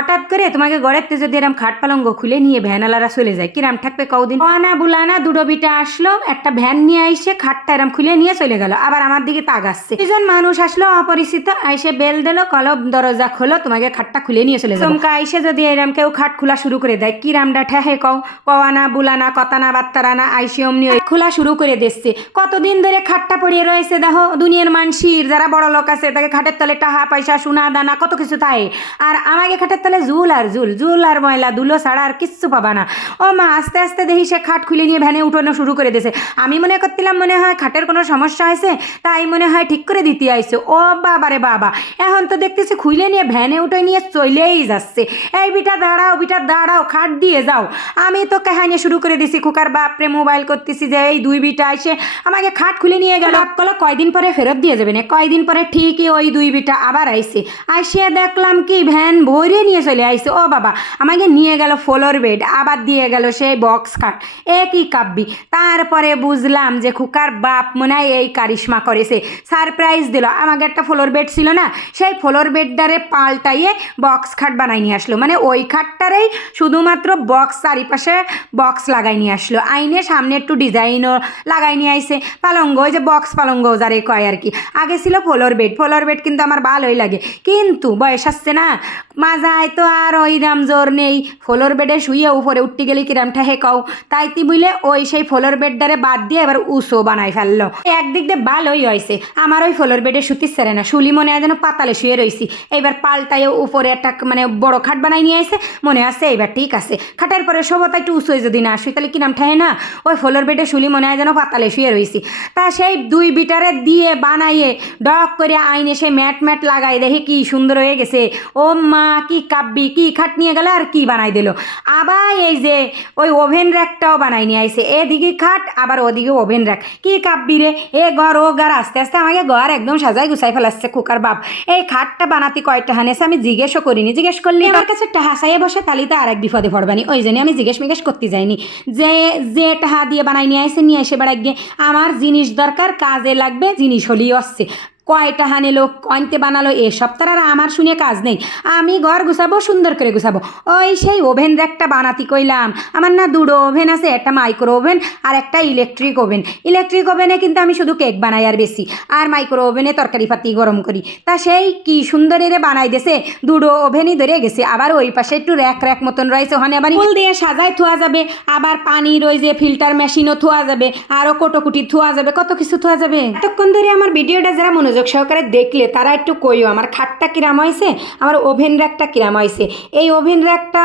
হঠাৎ করে তোমাকে গড়ের তে যদি এরম খাট পালঙ্গ খুলে নিয়ে ভ্যানালারা চলে যায়। কিরাম থাকবে কৌদিন আনা বুলানা দুটো বিটা আসলো, একটা ভ্যান নিয়ে আইসে খাটটা এরম খুলে নিয়ে চলে গেল। আবার আমার দিকে আসছে। দুজন মানুষ আসলো, অপরিচিত, আইসে বেল দিল, কলব দরজা খোলো, তোমাকে খাটটা খুলে নিয়ে চলে যাবে আইসে যদি এরম কেউ খাট খোলা শুরু করে দেয় কিরামটা ঠেহে কও? কওয়ানা, বুলানা, কতানা, বাত্তারানা, আইসে অমনি খোলা শুরু করে দিচ্ছে। কতদিন ধরে খাটটা পড়িয়ে রয়েছে দেখো, দুনিয়ার মানসির যারা বড় লোক আছে, তাকে খাটের তলে টাহা, পয়সা, সোনা, দানা, কত কিছু থাকে। আর আমাকে খাটের তলে জুল আর জুল জুল আর ময়লা, দুলো ছাড়া আর কিচ্ছু পাবা না। ও মা, আস্তে আস্তে দেখি সে খাট খুলে নিয়ে ভ্যানে উঠানো শুরু করে দিয়েছে। আমি মনে করছিলাম মনে হয় খাটের কোনো সমস্যা হয়েছে, তাই মনে হয় ঠিক করে দিতে আইসে ও বাবা রে বাবা, এখন তো দেখতেছি খুলে নিয়ে ভ্যানে উঠে নিয়ে চলেই যাচ্ছে। এই বিটা দাঁড়াও বিটা দাঁড়াও, খাট দিয়ে যাও। আমি তো কাহানি শুরু করে দিছি কুকার বাপরে মোবাইল করতেছি যে এই দুই বিটা এসে আমাকে খাট খুলে নিয়ে গেল। কলো কয়দিন পরে ফেরত দিয়ে যাবে না? কয়দিন পরে ঠিকই ওই দুই বিটা আবার আইসে আসিয়া দেখলাম কি ভ্যান ভরে নিয়ে চলে আইসে ও বাবা, আমাকে নিয়ে গেল ফ্লোর বেড, আবার দিয়ে গেল সেই বক্স খাট একই কাব্যি? তারপরে বুঝলাম যে খুকার বাপ মনে হয় এই কারিশমা করেছে। সারপ্রাইজ দিল। আমাকে একটা ফ্লোর বেড ছিল না, সেই ফ্লোর বেডটারে পাল্টাইয়ে বক্স খাট বানাই নিয়ে আসলো। মানে ওই খাটটারেই শুধুমাত্র বক্স চারিপাশে বক্স লাগাই নিয়ে আসলো। আইনে সামনে একটু ডিজাইনও লাগাই নিয়ে আইসে পালঙ্গ, ওই যে বক্স পালঙ্গ যারে কয় আর কি। আগে ছিল ফ্লোর বেড ফ্লোর বেড কিন্তু আমার ভালোই লাগে। কিন্তু বয়স আসছে না মাজায় তো আর ওই রাম জোর নেই। ফ্লোর বেডে শুয়ে উপরে উঠতে গেলে কিরাম ঠেহে কও? তাই তি বুঝলে ওই সেই ফ্লোর বেডটারে বাদ দিয়ে এবার উসো বানাই ফেলল। একদিক দিয়ে ভালোই হয়েছে আমার ওই ফ্লোর বেডে শুতিস সেরে না। শুলি মনে হয় যেন পাতালে শুয়ে রয়েছি এবার পাল্টায় উপরে একটা মানে বড় খাট বানাই নিয়ে আসে মনে আছে এবার ঠিক আছে। খাটের পরে সবতা একটু উঁচু যদি না শুই তাহলে কি নাম ঠায় না? ওই ফ্লোর বেডে শুলি মনে হয় যেন পাতালে শুয়ে রয়েছি তা সেই দুই বিটারে দিয়ে বানাইয়ে ডক করে আইনে সে ম্যাট ম্যাট লাগাই দেখে কি সুন্দর হয়ে গেছে। ও মা কি কাব্বি কি খাট নিয়ে গেলে আর কি বানাই দিল। আবার এই যে ওই ওভেন র্যাকটাও বানাই নিয়ে আইছে। এদিকে খাট আবার ওদিকে ওভেন র্যাক। কি কাব্বি রে? এ ঘর ও ঘর আস্তে আস্তে আমাকে ঘর একদম সাজাই গুছাই ফেলাচ্ছে কুকার বাপ। এই খাটটা বানাতে কয়টা হানেছে আমি জিজ্ঞেসও করিনি। জিজ্ঞেস করলি আমার কাছে একটা হাসাইয়ে বসে তালি তো আরেক বিপদে পড়বানি। ওই জন্য আমি জিজ্ঞেস মিজ্ঞেস করতে যাইনি। যে যে টাহা দিয়ে বানাই নিয়ে আসে নিয়ে এসে বেড়াক গিয়ে আমার জিনিস দরকার কাজে লাগবে জিনিস হলেই আসছে কয়টা হানে লোক কয়তে বানালো এসব তার আর আমার শুনে কাজ নেই। আমি ঘর গুছাবো সুন্দর করে গুছাবো। ওই সেই ওভেন একটা বানাতি কইলাম। আমার না দুটো ওভেন আছে একটা মাইক্রো ওভেন আর একটা ইলেকট্রিক ওভেন। ইলেকট্রিক ওভেনে কিন্তু আমি শুধু কেক বানাই আর বেশি আর মাইক্রো ওভেনে তরকারি পাতি গরম করি। তা সেই কি সুন্দর এরে বানাই দেছে দুটো ওভেনই ধরে গেছে। আবার ওই পাশে একটু র্যাক র্যাক মতন রয়েছে ওখানে আবার ফুল দিয়ে সাজায় থোয়া যাবে আবার পানি যে ফিল্টার মেশিনও থোয়া যাবে আরও কোটোকুটি থোয়া যাবে কত কিছু থোয়া যাবে। এতক্ষণ ধরে আমার ভিডিওটা যারা মনোযোগ সহকারে দেখলে তারা একটু কইও, আমার খাটটা কিরাম হয়েছে আমার ওভেন র্যাকটা কিরাম হয়েছে এই ওভেন র্যাকটা